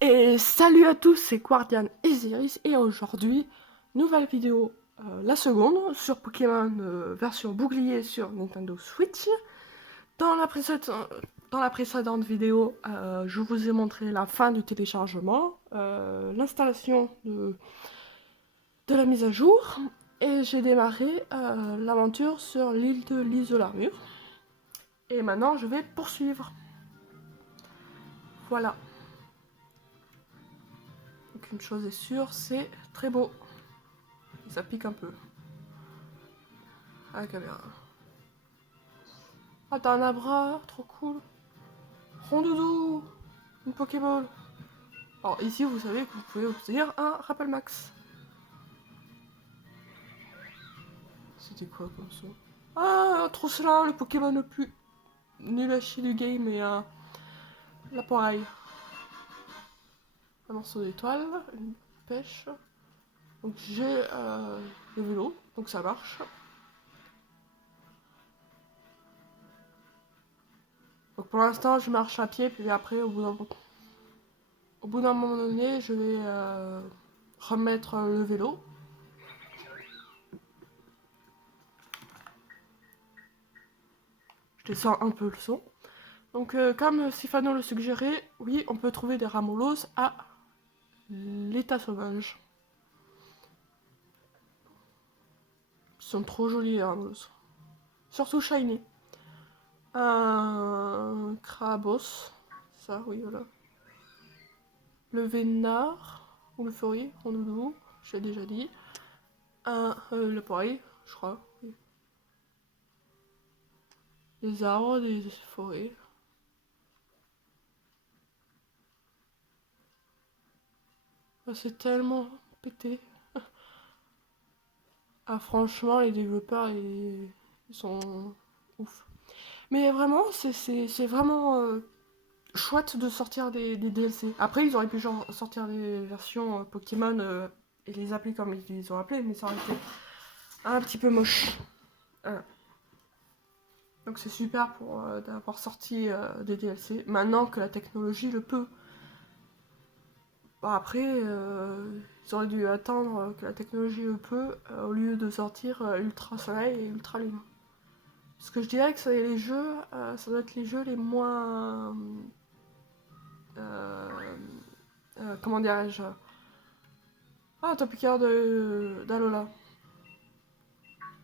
Et salut à tous, c'est Guardian Isiris et aujourd'hui, nouvelle vidéo, la seconde, sur Pokémon version bouclier sur Nintendo Switch. Dans la précédente vidéo, je vous ai montré la fin du téléchargement, l'installation de la mise à jour, et j'ai démarré l'aventure sur l'île de l'Isolarmure. Et maintenant, je vais poursuivre. Voilà. Donc une chose est sûre, c'est très beau. Ça pique un peu à la caméra. Ah, t'as un Abra, trop cool. Rondoudou, une Pokéball. Alors ici, vous savez que vous pouvez obtenir un Rappel Max. C'était quoi comme ça? Ah, trop cela, le Pokémon le plus nul à chier du game et l'appareil. Un morceau d'étoile, une pêche. Donc j'ai le vélo, donc ça marche. Donc pour l'instant, je marche à pied, puis après, au bout d'un moment donné, je vais remettre le vélo. Je descends un peu le son. Donc, comme Sifano le suggérait, oui, on peut trouver des ramolos à l'état sauvage. Ils sont trop jolis les ramolos. Surtout shiny. Un Krabos. Ça, oui, voilà. Le Vénard. Ou le Furry, Rondoudou, j'ai déjà dit. Le Poirier, je crois. Oui. Des arbres, des forêts. Oh, c'est tellement pété. Ah, franchement, les développeurs, ils sont ouf. Mais vraiment, c'est vraiment chouette de sortir des DLC. Après, ils auraient pu genre sortir des versions Pokémon et les appeler comme ils les ont appelés, mais ça aurait été un petit peu moche. Voilà. Donc c'est super pour d'avoir sorti des DLC, maintenant que la technologie le peut. Bon, après, ils auraient dû attendre que la technologie le peut, au lieu de sortir Ultra Soleil et Ultra Lune. Parce que je dirais que c'est les jeux, ça doit être les jeux les moins... comment dirais-je? Ah, Topicaire d'Alola.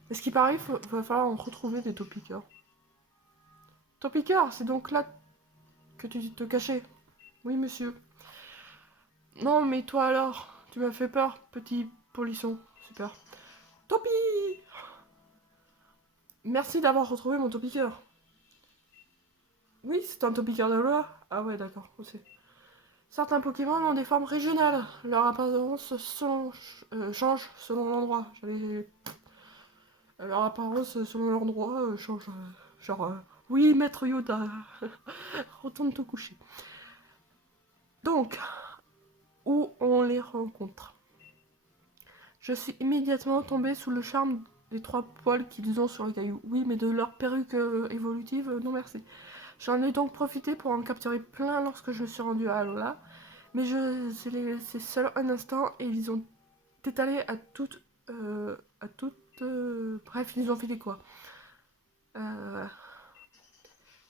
Et ce qui paraît, il va falloir en retrouver des Topicaires. Topicaire, c'est donc là que tu te cachais. Oui, monsieur. Non, mais toi alors, tu m'as fait peur, petit polisson. Super. Topi! Merci d'avoir retrouvé mon Topicaire. Oui, c'est un Topicaire d'Alola. Ah ouais, d'accord, aussi. Certains Pokémon ont des formes régionales. Leur apparence change selon l'endroit. Leur apparence selon l'endroit change. Genre, oui, maître Yoda, retourne te coucher. Donc, où on les rencontre? Je suis immédiatement tombée sous le charme des trois poils qu'ils ont sur le caillou. Oui, mais de leur perruque évolutive, non merci. J'en ai donc profité pour en capturer plein lorsque je me suis rendue à Alola. Mais je les ai laissés seuls un instant et ils ont étalé à toutes. Bref, ils nous ont filé quoi.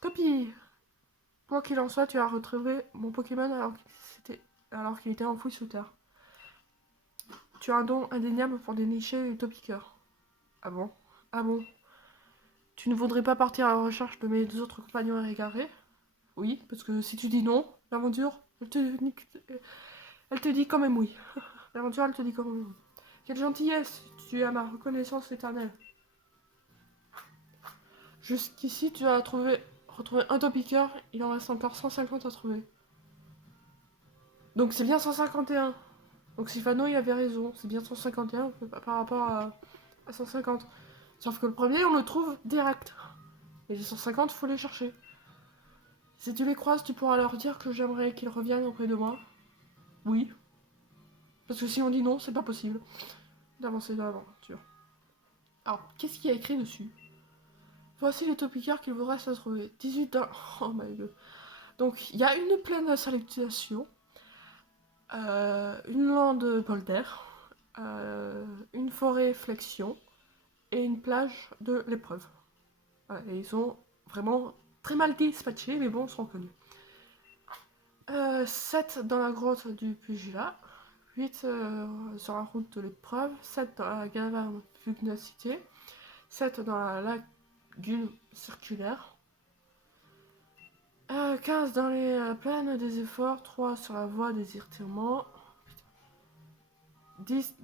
Topi! Quoi qu'il en soit, tu as retrouvé mon Pokémon alors qu'il était enfoui sous terre. Tu as un don indéniable pour dénicher les Topiqueurs. Ah bon? Ah bon? Tu ne voudrais pas partir à la recherche de mes deux autres compagnons égarés? Oui, parce que si tu dis non, l'aventure, elle te dit quand même oui. L'aventure, elle te dit quand même oui. Quelle gentillesse! Tu as ma reconnaissance éternelle. Jusqu'ici, tu as retrouvé un Topiqueur, il en reste encore 150 à trouver. Donc c'est bien 151. Donc Sifano, il avait raison, c'est bien 151 par rapport à 150. Sauf que le premier, on le trouve direct. Et les 150, faut les chercher. Si tu les croises, tu pourras leur dire que j'aimerais qu'ils reviennent auprès de moi. Oui. Parce que si on dit non, c'est pas possible d'avancer dans l'aventure. Alors, qu'est-ce qu'il y a écrit dessus? Voici les topicaires qu'il vous reste à trouver. 18 dans... Oh my god. Donc, il y a une pleine salutation. une lande polder, une forêt flexion et une plage de l'épreuve. Voilà, et ils sont vraiment très mal dispatchés, mais bon, ils sont connus. 7 dans la grotte du pugilat, 8 sur la route de l'épreuve, 7 dans la caverne pugnacité, 7 dans la lagune circulaire, 15 dans les plaines des efforts, 3 sur la voie des étirements, 10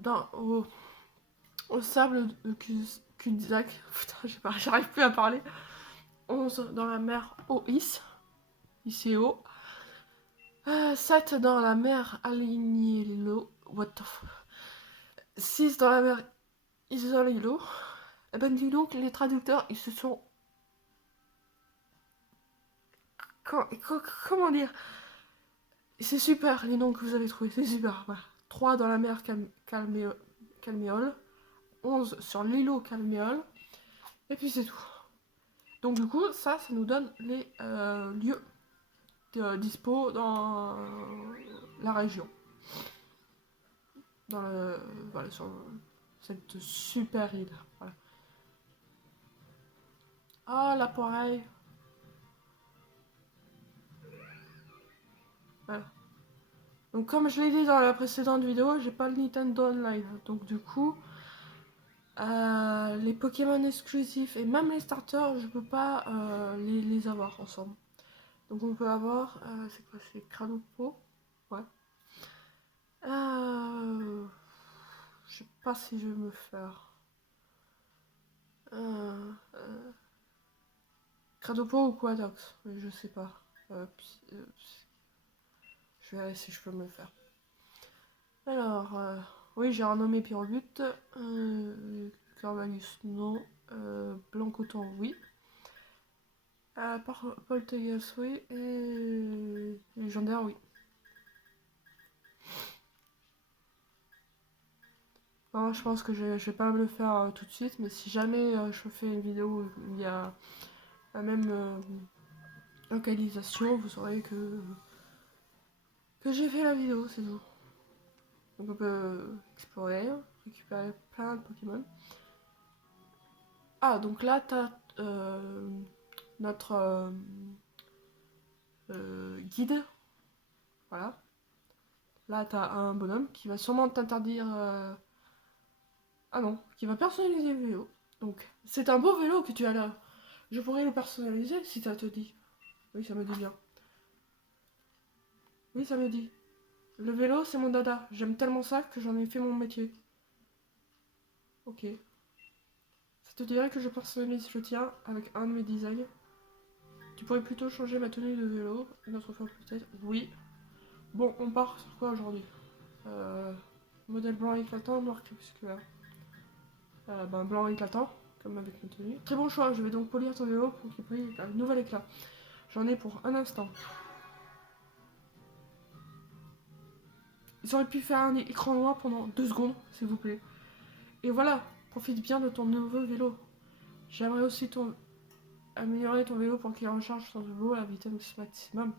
au sable de cul-de-sac, putain, j'arrive plus à parler, 11 dans la mer Ois, ICO, 7 dans la mer Alignilo, what the fuck, 6 dans la mer Isolilo. Eh ben dis donc, les traducteurs, ils se sont... Comment dire? C'est super, les noms que vous avez trouvés, c'est super. Voilà. 3 dans la mer Calméole, 11 sur l'îlot Calméole, et puis c'est tout. Donc du coup, ça nous donne les lieux dispo dans la région. Voilà, sur cette super île. Voilà. Ah, l'appareil. Voilà. Donc comme je l'ai dit dans la précédente vidéo, j'ai pas le Nintendo Online. Donc du coup, les Pokémon exclusifs et même les starters, je peux pas les avoir ensemble. Donc on peut avoir, c'est quoi, c'est Cranopo, ouais. Je sais pas si je vais me faire. Cranopo ou Quadox, mais je sais pas. Je verrai si je peux me le faire. Alors, oui, j'ai renommé Pyrobut. Corvallis, non. Blancoton, oui. Poltegas, oui. Et Légendaire, oui. Non, je pense que je vais pas me le faire tout de suite, mais si jamais je fais une vidéo où il y a la même localisation, vous saurez que j'ai fait la vidéo, c'est tout. Donc on peut explorer, récupérer plein de Pokémon. Ah, donc là, t'as notre guide. Voilà. Là, t'as un bonhomme qui va sûrement t'interdire... Ah non, qui va personnaliser le vélo. Donc, c'est un beau vélo que tu as là. Je pourrais le personnaliser si ça te dit. Oui, ça me dit bien. Oui, ça me dit. Le vélo, c'est mon dada. J'aime tellement ça que j'en ai fait mon métier. Ok. Ça te dirait que je personnalise le tien avec un de mes designs? Tu pourrais plutôt changer ma tenue de vélo. Une autre fois peut-être. Oui. Bon, on part sur quoi aujourd'hui? Modèle blanc éclatant, noir crépusculaire. Blanc éclatant, comme avec ma tenue. Très bon choix, je vais donc polir ton vélo pour qu'il brille un nouvel éclat. J'en ai pour un instant. Ils auraient pu faire un écran noir pendant 2 secondes, s'il vous plaît. Et voilà, profite bien de ton nouveau vélo. J'aimerais aussi améliorer ton vélo pour qu'il recharge son turbo à vitesse maximum.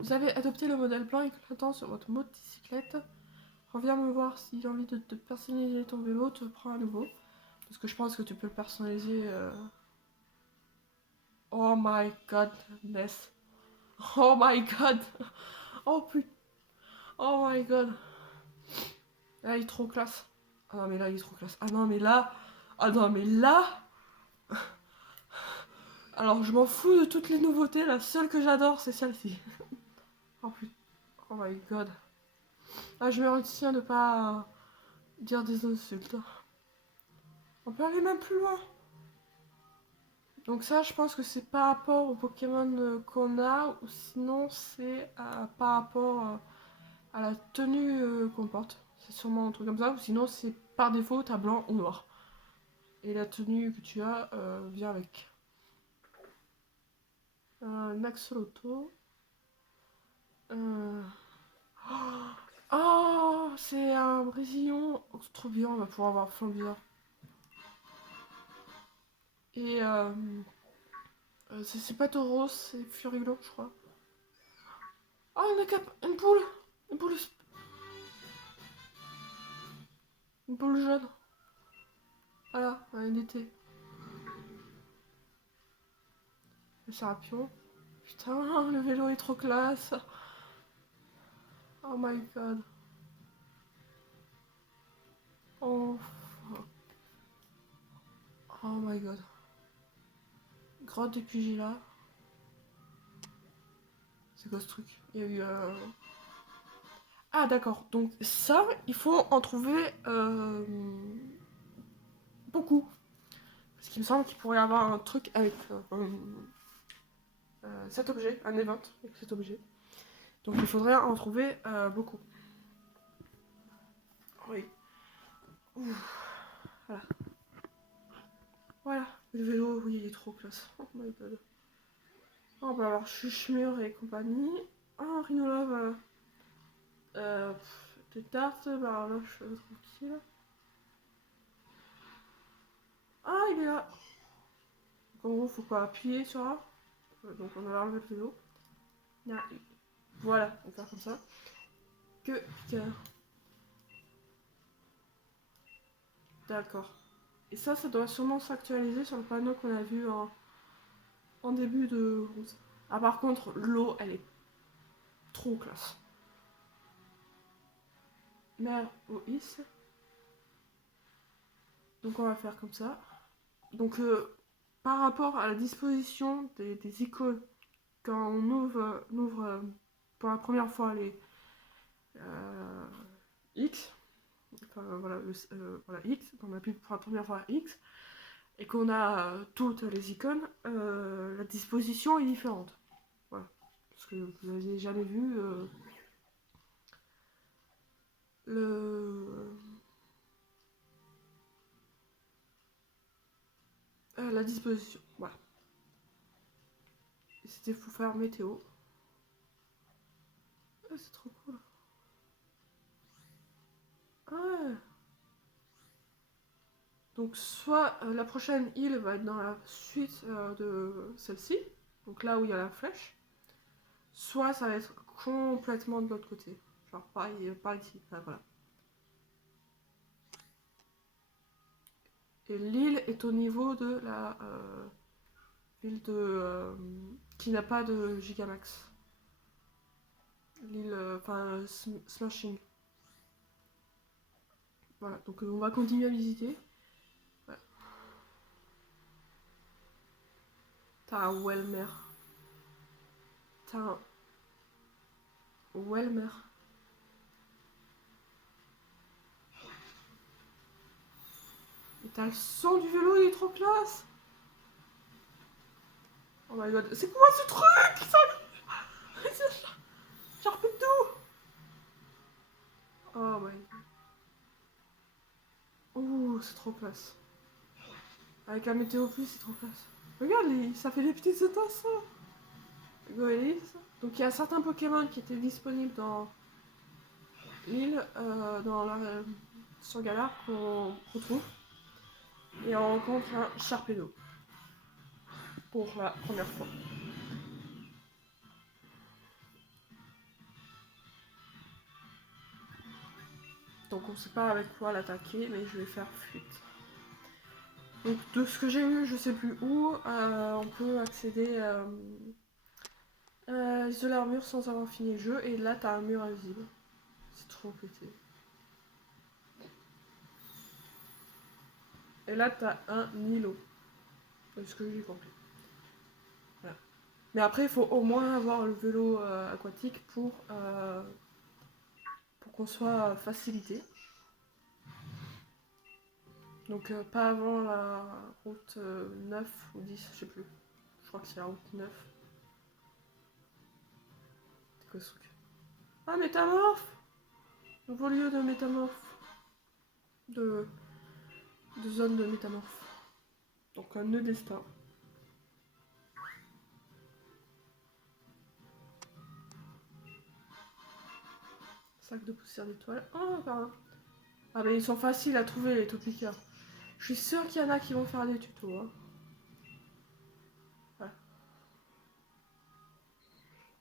Vous avez adopté le modèle blanc éclatant sur votre motocyclette. Reviens me voir si l'envie de te personnaliser ton vélo te prend à nouveau. Parce que je pense que tu peux le personnaliser. Oh my godness. Oh my god. Oh putain. Oh my god. Là, il est trop classe. Ah non, mais là, il est trop classe. Ah non, mais là. Ah non, mais là. Alors, je m'en fous de toutes les nouveautés. La seule que j'adore, c'est celle-ci. Oh putain. Oh my god. Ah, je me retiens de pas dire des insultes. On peut aller même plus loin. Donc ça, je pense que c'est par rapport aux Pokémon qu'on a, ou sinon c'est par rapport à la tenue qu'on porte. C'est sûrement un truc comme ça, ou sinon c'est par défaut, t'as blanc ou noir. Et la tenue que tu as vient avec. Un axoloto. Oh, c'est un brésillon. Oh, c'est trop bien, on va pouvoir avoir Flambier. Et c'est pas taureau, c'est Furilo, je crois. Oh, une poule! Une boule, une boule jaune. Voilà, un été. Le serapion. Putain, le vélo est trop classe. Oh my god. Oh, oh my god. Grotte des pugilat. C'est quoi ce truc? Il y a eu... Ah d'accord, donc ça, il faut en trouver beaucoup. Parce qu'il me semble qu'il pourrait y avoir un truc avec cet objet, un event avec cet objet. Donc il faudrait en trouver beaucoup. Oui. Ouf. Voilà. Voilà. Le vélo, oui, il est trop classe. Oh my god. On va avoir Chuchemur et compagnie. Oh, Rhinolove. Des tartes, barloche tranquille. Ah, il est là. Donc, en gros, faut pas appuyer sur A. Donc on va enlever le vélo. Voilà, on va faire comme ça. Que piqueur. D'accord. Et ça doit sûrement s'actualiser sur le panneau qu'on a vu en début de route. Ah, par contre, l'eau, elle est trop classe. Mer OIS. Donc on va faire comme ça. Donc par rapport à la disposition des icônes, quand on ouvre pour la première fois les X, enfin voilà, voilà X, on appuie pour la première fois X, et qu'on a toutes les icônes, la disposition est différente. Voilà. Parce que vous n'avez jamais vu le la disposition. Voilà. C'était pour faire météo. Ah, c'est trop cool. Ah. Donc soit la prochaine île va être dans la suite de celle-ci, donc là où il y a la flèche, soit ça va être complètement de l'autre côté. Genre pas ici. Enfin, voilà. Et l'île est au niveau de la ville de qui n'a pas de Gigamax. L'île, enfin Smashing. Voilà, donc on va continuer à visiter. Voilà. T'as un Welmer. T'as un Welmer. Et t'as le son du vélo, il est trop classe. Oh my god, c'est quoi ce truc ça? Sharpedo. Oh my god. Oh, c'est trop classe. Avec la météo plus, c'est trop classe. Regarde, ça fait des petites étincelles. Goélis. Donc il y a certains Pokémon qui étaient disponibles dans l'île, dans la sur Galar qu'on retrouve. Et on rencontre un Sharpedo. Pour la première fois. Donc on sait pas avec quoi l'attaquer, mais je vais faire fuite. Donc de ce que j'ai eu, je sais plus où, on peut accéder isoler un mur sans avoir fini le jeu, et là t'as un mur invisible. C'est trop pété. Et là t'as un Nilo. C'est ce que j'ai compris. Voilà. Mais après il faut au moins avoir le vélo aquatique pour qu'on soit facilité. Donc pas avant la route 9 ou 10, je sais plus. Je crois que c'est la route 9. C'est quoi ce truc? Ah, métamorphe! Nouveau lieu de métamorphe. De, de zone de métamorphe. Donc un nœud destin. Sac de poussière d'étoiles. Oh, pardon. Ah, mais ils sont faciles à trouver les topiqueurs. Je suis sûre qu'il y en a qui vont faire des tutos. Hein. Voilà.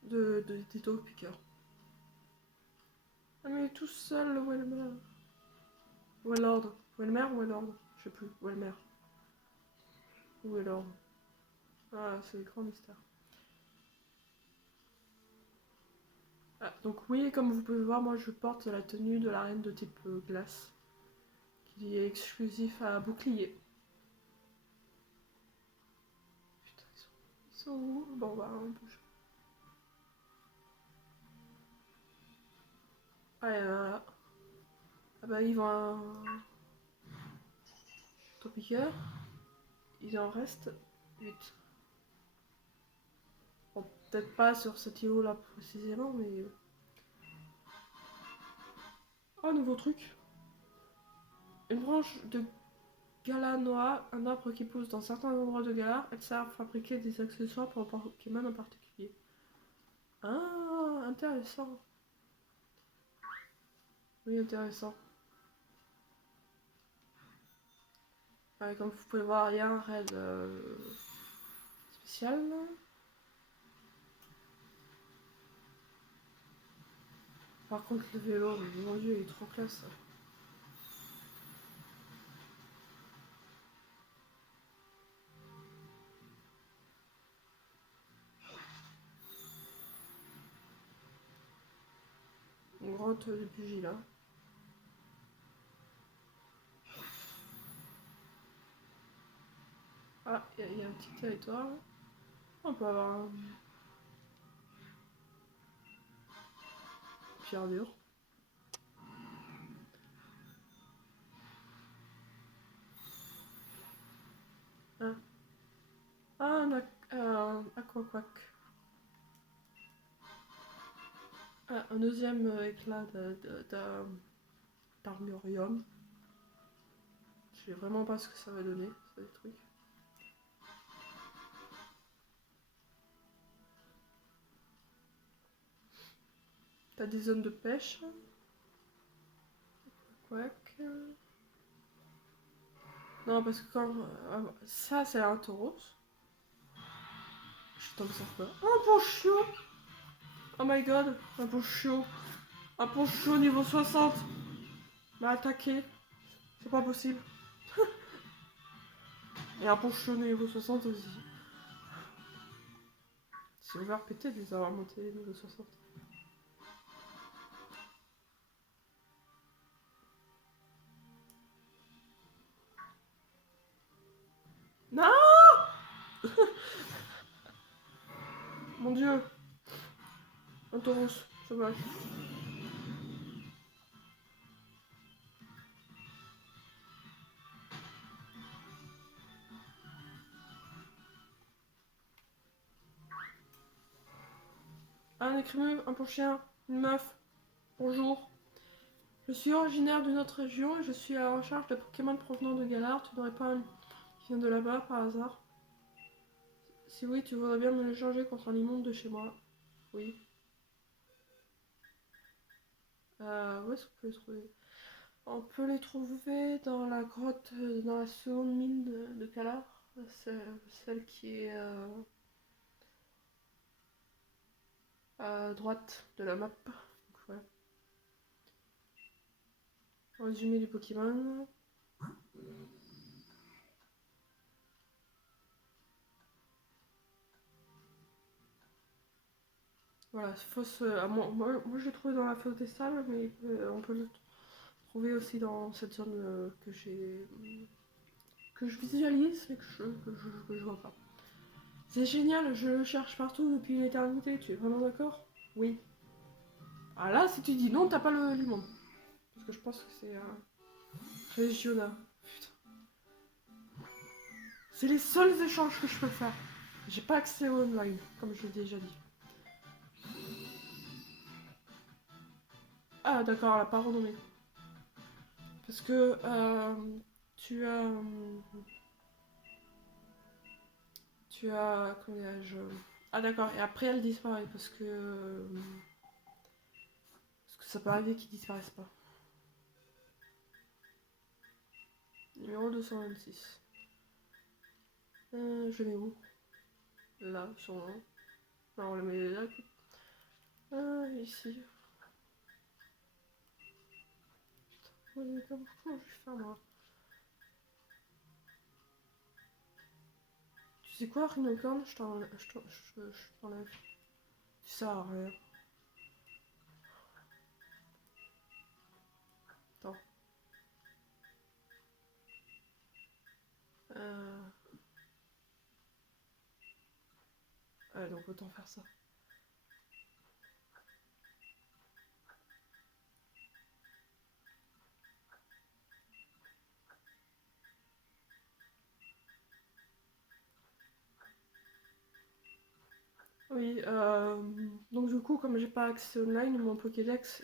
Des topiqueurs. est tout seul, le Welmer. Wellord. Welmer ou Wellord? Je sais plus. Welmer. Où est l'ordre? Ah, c'est le grand mystère. Ah, donc oui, comme vous pouvez voir, moi je porte la tenue de la reine de type glace, qui est exclusif à bouclier. Putain, ils sont où? Bon, bah, on bouge. Ah, il y en a là. Ah bah, ils vont à... Topiqueur. Il en reste 8. Bon, peut-être pas sur cet îlot là précisément, mais... Oh, nouveau truc. Une branche de Gala Noa, un arbre qui pousse dans certains endroits de Galar. Elle sert à fabriquer des accessoires pour un Pokémon en particulier. Ah, intéressant. Oui, intéressant. Ouais, comme vous pouvez voir, il y a un raid spécial. Par contre, le vélo, mon dieu, il est trop classe. Une grotte de pugilat. Ah, il y a un petit territoire. On peut avoir un pierre dure. Ah, ah un aquaquack. Ah, un deuxième éclat d'armurium. Je sais vraiment pas ce que ça va donner, ça, des trucs. T'as des zones de pêche. Quack. Non, parce que quand... ça, c'est un taureau. Je tombe sur quoi? Un poncho. Oh my god, un poncho. Un poncho niveau 60 m'a attaqué. C'est pas possible. Et un poncho niveau 60 aussi. C'est ouvert pété de les avoir montés niveau 60. Non. Mon dieu. Un taureau sauvage. Un écrimeux, un chien, une meuf. Bonjour. Je suis originaire de notre région et je suis à la recherche de Pokémon provenant de Galar. Tu n'aurais pas un qui vient de là-bas par hasard? Si oui, tu voudrais bien me l'échanger contre un immonde de chez moi. Oui. Où est-ce qu'on peut les trouver? On peut les trouver dans la grotte, dans la seconde mine de Galar. Celle qui est à droite de la map. Donc, voilà. Résumé du Pokémon. Voilà, fosse. Moi je l'ai trouvé dans la fosse des sables, mais on peut le trouver aussi dans cette zone que je visualise mais que je vois pas. C'est génial, je le cherche partout depuis une éternité. Tu es vraiment d'accord? Oui. Ah là, si tu dis non, t'as pas le limon. Parce que je pense que c'est Regiona. Putain. C'est les seuls échanges que je peux faire. J'ai pas accès au online, comme je l'ai déjà dit. Ah d'accord, elle a pas renommé. Parce que tu as... Tu as... Comment dirais-je? Ah d'accord, et après elle disparaît parce que... Parce que ça peut arriver qu'ils disparaissent pas. Numéro 226. Je mets où? Là, sur là. Non, on le met là. Ici. Ouais, comment je vais faire moi? Tu sais quoi, Rhinocorn, je t'enlève. Tu sers à rien. Attends. Euh... Ouais, donc autant faire ça. Oui, donc du coup, comme j'ai pas accès online, mon Pokédex,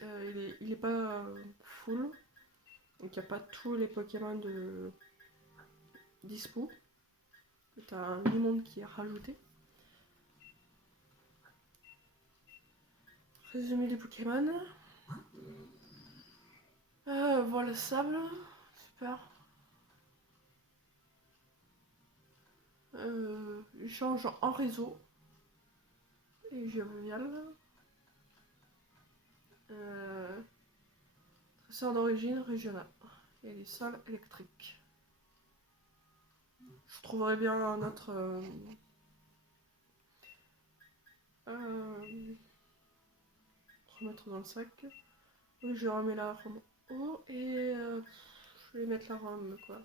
il est pas full. Donc il n'y a pas tous les Pokémon de dispo. T'as un monde qui est rajouté. Résumé des Pokémon. Voilà le sable. Super. Échange en réseau. Et jovial. Tresseur d'origine régionale. Et les sols électriques. Je trouverais bien un autre. Remettre dans le sac. Oui, je remets la rhum eau et je vais mettre la rhum quoi.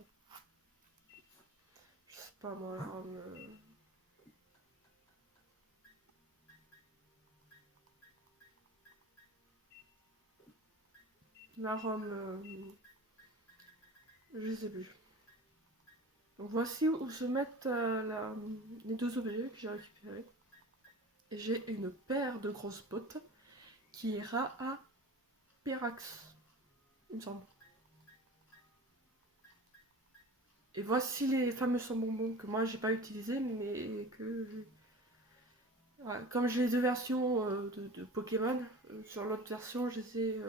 Je sais pas moi, la rhum. La rhum. Je sais plus. Donc voici où se mettent les deux objets que j'ai récupérés. Et j'ai une paire de grosses bottes qui ira à Perax, il me semble. Et voici les fameux sans bonbons que moi j'ai pas utilisés, mais que ouais, comme j'ai les deux versions de Pokémon, sur l'autre version je les ai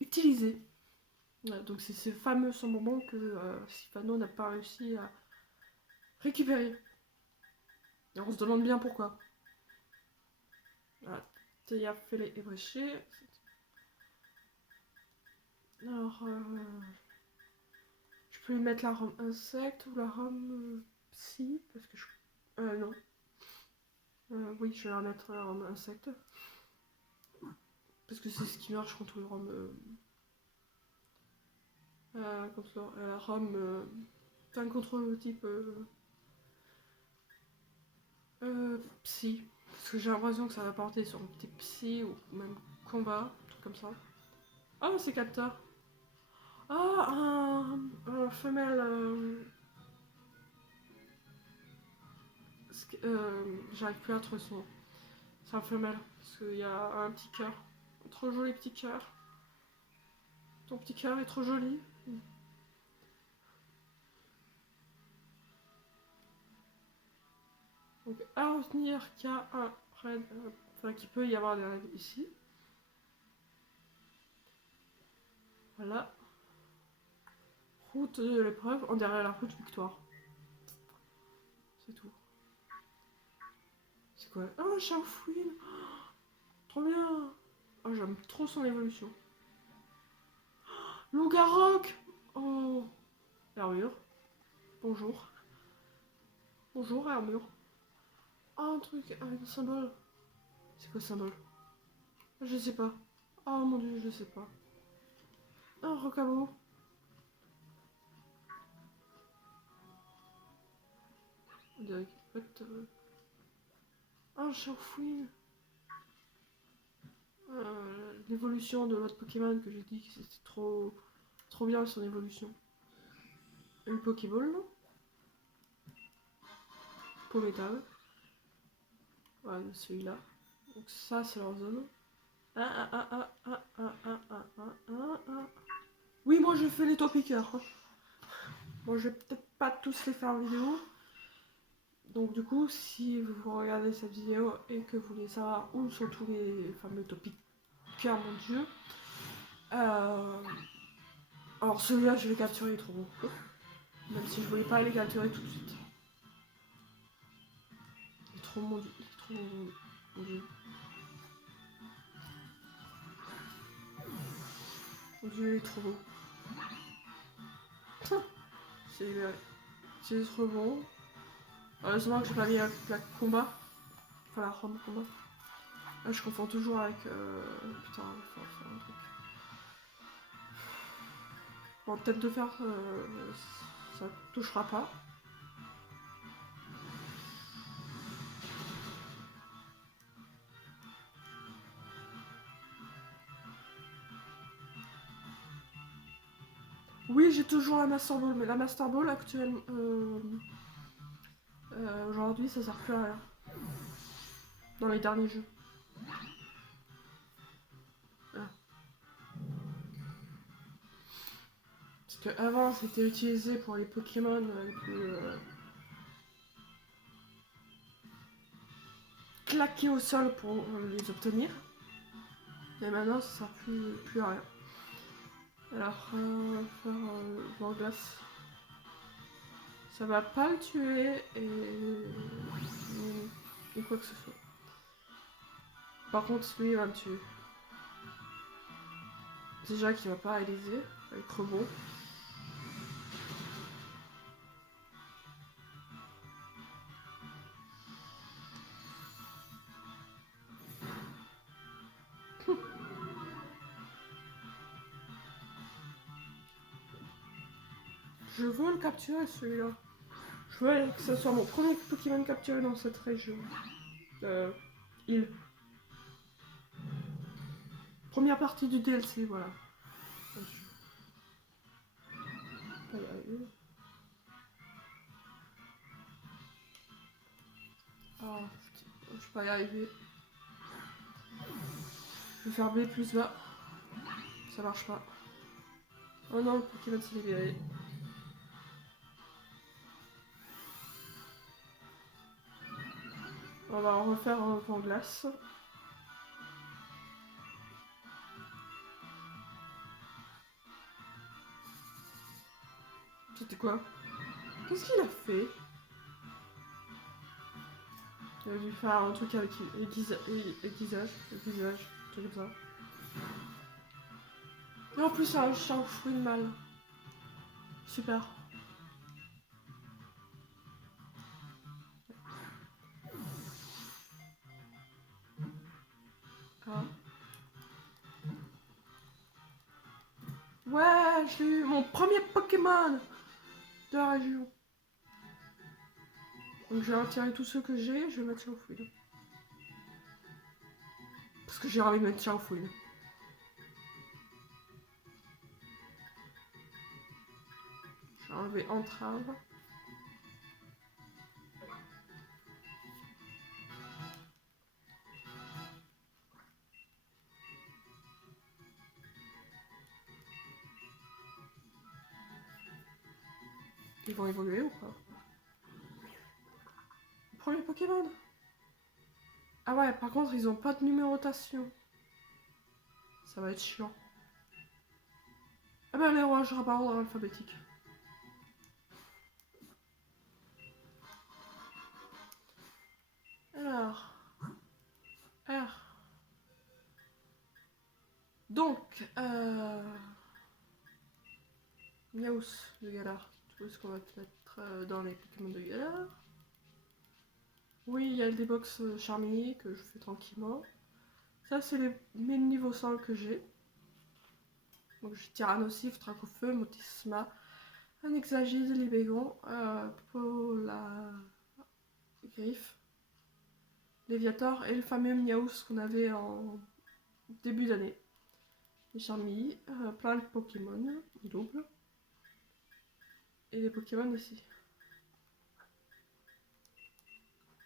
utilisés. Ouais, donc c'est ces fameux sans bonbons que Sifano n'a pas réussi à récupérer. Et on se demande bien pourquoi. Voilà, Théa fait les ébréchés. Alors, je peux lui mettre la rhum insecte ou la rhum psy, parce que je... non. Oui, je vais la mettre la rhum insecte. Parce que c'est ce qui marche contre le rhum... contre la rhum... Enfin, contre le type... psy. Parce que j'ai l'impression que ça va porter sur le type psy ou même combat, un truc comme ça. Oh, c'est capteur. Ah, un femelle... j'arrive plus à trouver son nom. C'est un femelle, parce qu'il y a un petit cœur. Un trop joli petit cœur. Ton petit cœur est trop joli. Donc à retenir qu'il y a un raid, enfin qu'il peut y avoir des raids ici. Voilà. Route de l'épreuve, en derrière la route victoire. C'est tout. C'est quoi? Oh, Shaofouine! Trop bien! Oh, j'aime trop son évolution. Loup-garok! Oh! Armure. Bonjour. Bonjour, armure. Oh, un truc avec un symbole. C'est quoi ce symbole? Je sais pas. Oh mon dieu, je sais pas. Un rocabo. On dirait qu'il peut être... Un Shaofouine. L'évolution de l'autre Pokémon que j'ai dit que c'était trop bien son évolution. Une Pokéball. Pométable. Voilà, celui-là. Donc ça, c'est leur zone. Oui, moi je fais les topiqueurs. Bon, je vais peut-être pas tous les faire en vidéo. Donc du coup, si vous regardez cette vidéo et que vous voulez savoir où sont tous les fameux topiqueurs, mon dieu. Alors celui-là, je vais capturer, il est trop beau. Même si je voulais pas les capturer tout de suite. Il est trop mon dieu. Il est trop mon dieu. Mon Il est trop beau. C'est trop bon. Heureusement que j'ai pas mis la combat. Enfin la ronde combat. Là, je confonds toujours avec... Putain, il faut faire un truc. Bon, tête de fer, ça touchera pas. Oui, j'ai toujours la Master Ball, mais la Master Ball actuelle, aujourd'hui, ça sert plus à rien. Dans les derniers jeux. Ah. Parce que avant, c'était utilisé pour les Pokémon les plus claqués au sol pour les obtenir. Mais maintenant, ça sert plus à rien. Alors, on va faire vent glace. Ça va pas le tuer et quoi que ce soit. Par contre, lui, il va me tuer. Déjà qu'il va pas réaliser avec rebond. Je veux le capturer celui-là. Je veux que ce soit mon premier Pokémon capturé dans cette région. Île. Première partie du DLC, voilà. Pas y arriver. Ah, putain, je vais pas y arriver. Je vais faire B plus bas. Ça marche pas. Oh non, le Pokémon s'est libéré. On va refaire un vent glace. C'était quoi? Qu'est-ce qu'il a fait? Il a dû faire un truc avec aiguisage, un truc comme ça. Et en plus, c'est un chien fruit de mal. Super. Ah. Ouais, j'ai eu mon premier Pokémon de la région. Donc je vais retirer tous ceux que j'ai, je vais mettre ça au fouille. Parce que j'ai envie de mettre ça au fouille. Je vais enlever entrave. Ils vont évoluer ou pas? Premier Pokémon. Ah ouais, par contre, ils ont pas de numérotation. Ça va être chiant. Ah ben, les rangera par ordre alphabétique. Alors. R. Donc, Miaus de Galar. Tout ce qu'on va te mettre dans les Pokémon de Galar. Oui, il y a le D-Box Charmini que je fais tranquillement. Ça, c'est mes niveaux 5 que j'ai. Donc j'ai Tyrannosif, Dracofeu, Motisma, Anexagise, Libégon, Pola Griffe, Léviator et le fameux Miaus qu'on avait en début d'année. Les Charmilles, plein de Pokémon, double. Et les Pokémon ici.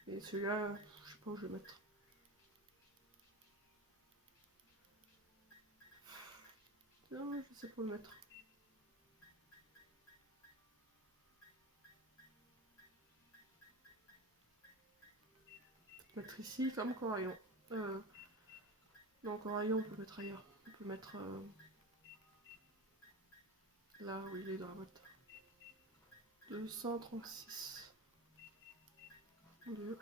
Et celui-là, je sais pas où je vais le mettre. Non, je sais pas où le mettre. Mettre ici comme Coraillon. Non, Coraillon, on peut mettre ailleurs. On peut mettre là où il est dans la boîte. 236. Mon Dieu.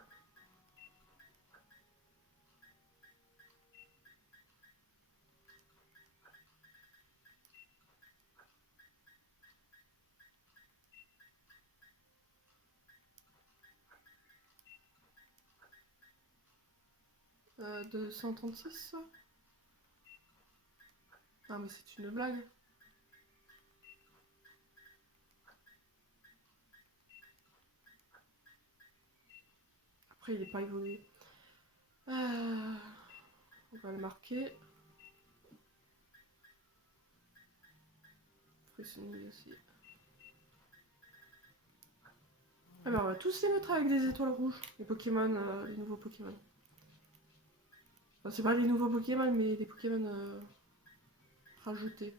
236. Ah mais c'est une blague. Après il est pas évolué. On va le marquer. Frissonner aussi. Ah ben on va tous les mettre avec des étoiles rouges. Les Pokémon, les nouveaux Pokémon. Enfin, c'est pas les nouveaux Pokémon, mais les Pokémon rajoutés.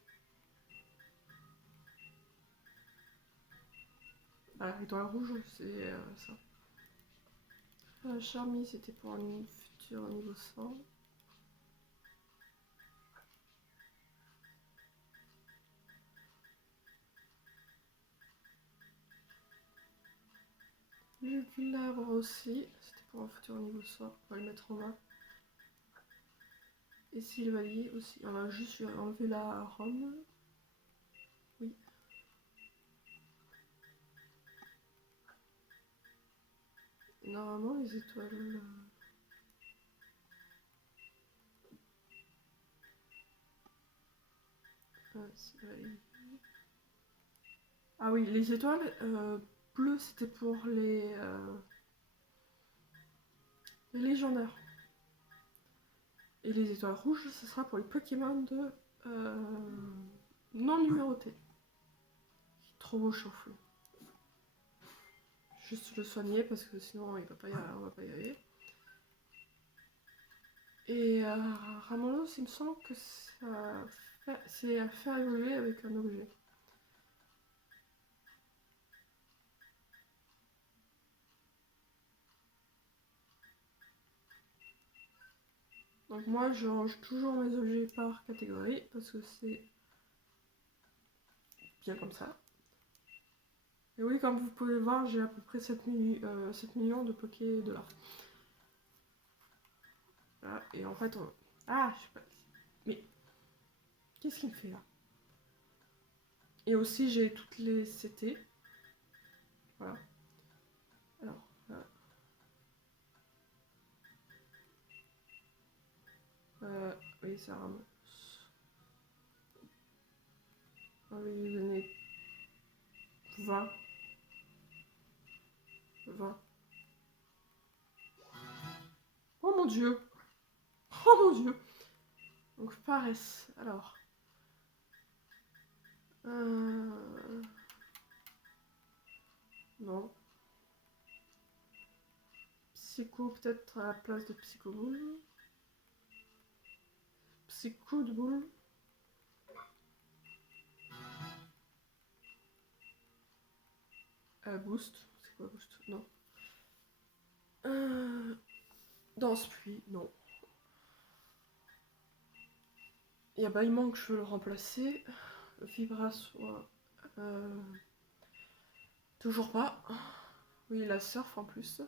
Voilà, étoile rouge, c'est ça. Charmy, c'était pour un futur niveau 100. Luculabre aussi, c'était pour un futur niveau 100. On va le mettre en bas. Et Sylvalie aussi. On va juste enlever la Rome. Oui. Normalement, les étoiles. Sylvalie. Ah oui, les étoiles bleues, c'était pour les légendaires. Et les étoiles rouges, ce sera pour les Pokémon de non numérotés. Trop beau chauffe. Juste le soigner parce que sinon il va pas y aller, on va pas y aller. Et Ramolos, il me semble que c'est à faire évoluer avec un objet. Donc moi je range toujours mes objets par catégorie parce que c'est bien comme ça. Et oui, comme vous pouvez voir, j'ai à peu près 7 millions de Poké $. Voilà, et en fait, ah, je sais pas. Mais qu'est-ce qu'il me fait là? Et aussi, j'ai toutes les CT. Voilà. Alors, oui, ça rame. On va lui donner 20. 20. Oh mon dieu! Oh mon dieu! Donc, paresse. Alors. Non. Psycho, peut-être à la place de Psychoboule. Psycho de boule. Boost. C'est quoi boost? Non. Danse pluie, non. Et bah, il manque, je veux le remplacer. Vibra-soie. Toujours pas. Oui, la surf en plus.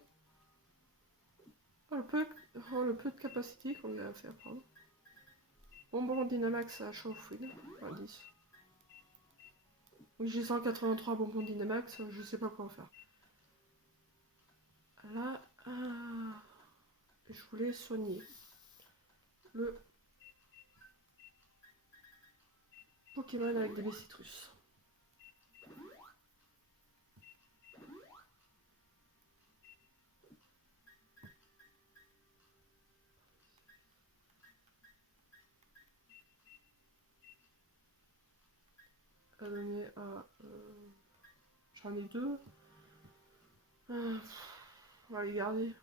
Oh, le peu de capacité qu'on lui a fait apprendre. Bonbon Dynamax à Chauffoid. 10. Oui, j'ai 183 bonbons Dynamax, je sais pas quoi en faire. Là, je voulais soigner le Pokémon avec des citrus. À donner à. J'en ai 2. On va les garder.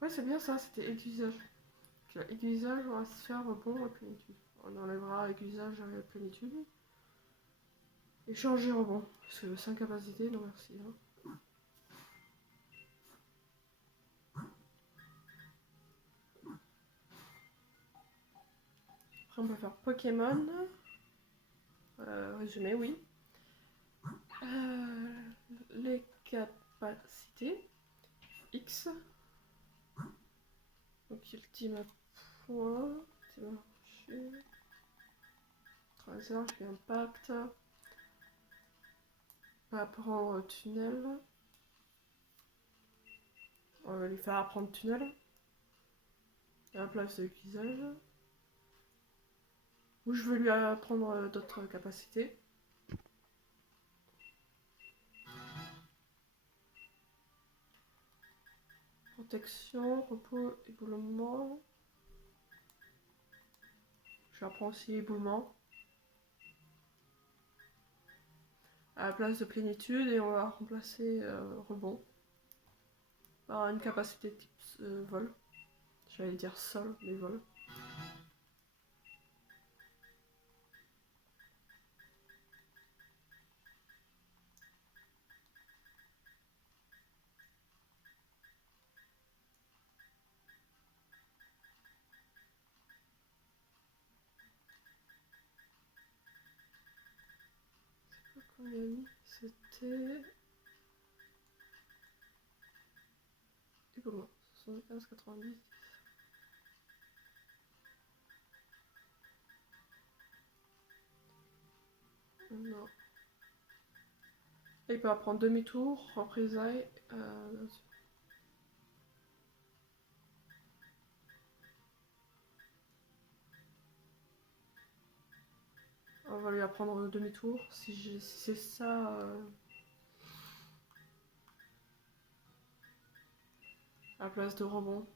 Ouais, c'est bien ça, c'était aiguisage. Aiguisage, on va se faire bon à plénitude. On enlèvera aiguisage à plénitude. Échanger rebond. Parce que 5 capacités, non merci. Hein. Après, on peut faire Pokémon. Résumé, oui. Les capacités. X. Donc, ultime point. Ultime marché. Trésor, je vais impact. On va apprendre tunnel. On va lui faire apprendre tunnel. à la place de visage. Ou je vais lui apprendre d'autres capacités. Protection, repos, éboulement. Je apprends aussi éboulement. À la place de plénitude et on va remplacer rebond par une capacité type vol. J'allais dire sol, mais vol. C'était éboulement. 75, 90. Non. Et il peut apprendre demi-tour, représailles. On va lui apprendre demi-tour. Si c'est ça. À la place de rebond.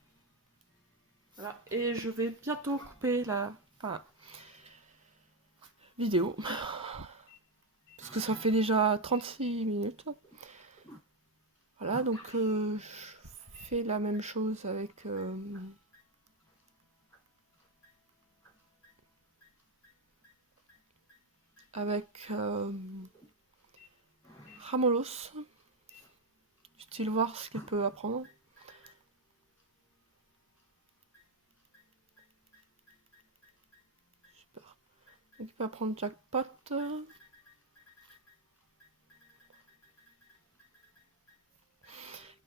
Voilà. Et je vais bientôt couper la vidéo. Parce que ça fait déjà 36 minutes. Voilà, donc je fais la même chose avec Ramolos. Style voir ce qu'il peut apprendre. Super. Donc il peut apprendre jackpot.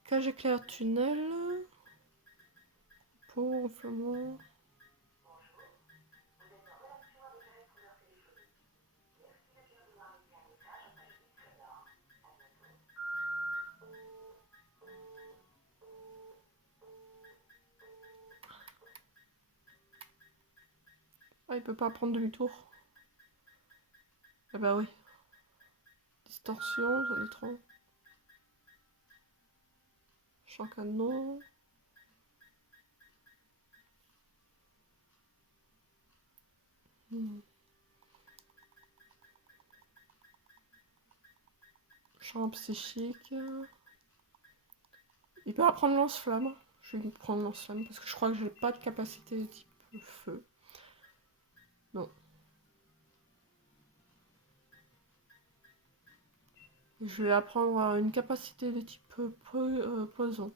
Cage éclair tunnel. Pour enflement. Ah, il peut pas prendre demi-tour. Ah bah oui. Distorsion, j'en ai trop. Champ canon. Champ psychique. Il peut apprendre lance-flamme. Je vais prendre lance-flamme parce que je crois que j'ai pas de capacité de type feu. Non. Je vais apprendre une capacité de type poison.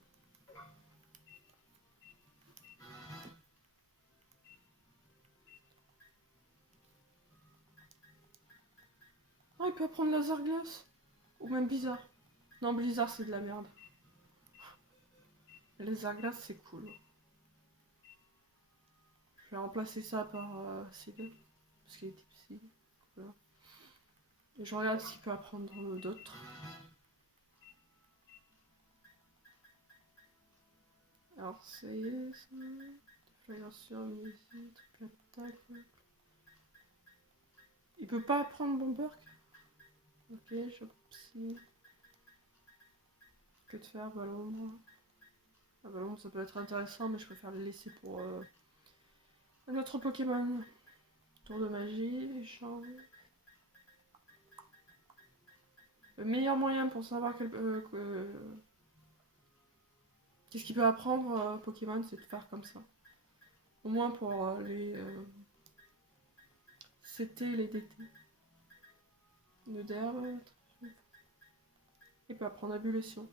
Oh, il peut apprendre laser glace. Ou même blizzard. Non, blizzard c'est de la merde. Laser glace c'est cool. Je vais remplacer ça par Sid. Parce qu'il est type Sid. Voilà. Et je regarde s'il peut apprendre d'autres. Alors c'est ça. Déflagration, amnésie, triple attaque. Il peut pas apprendre Bomberg. Ok, je psy. Que de faire, ballon. Ah, ballon, ça peut être intéressant, mais je préfère le laisser pour un autre Pokémon. Tour de magie, échange. Le meilleur moyen pour savoir qu'est-ce qu'il peut apprendre Pokémon, c'est de faire comme ça. Au moins pour les CT et les DT. Le derbe. Il peut apprendre Abulation.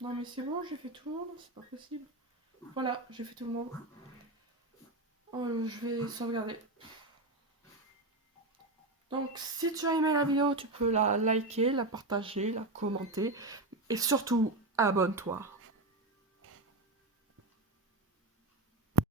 Non mais c'est bon, j'ai fait tout le monde, c'est pas possible. Voilà, j'ai fait tout le monde. Oh, je vais sauvegarder. Donc si tu as aimé la vidéo, tu peux la liker, la partager, la commenter. Et surtout, abonne-toi.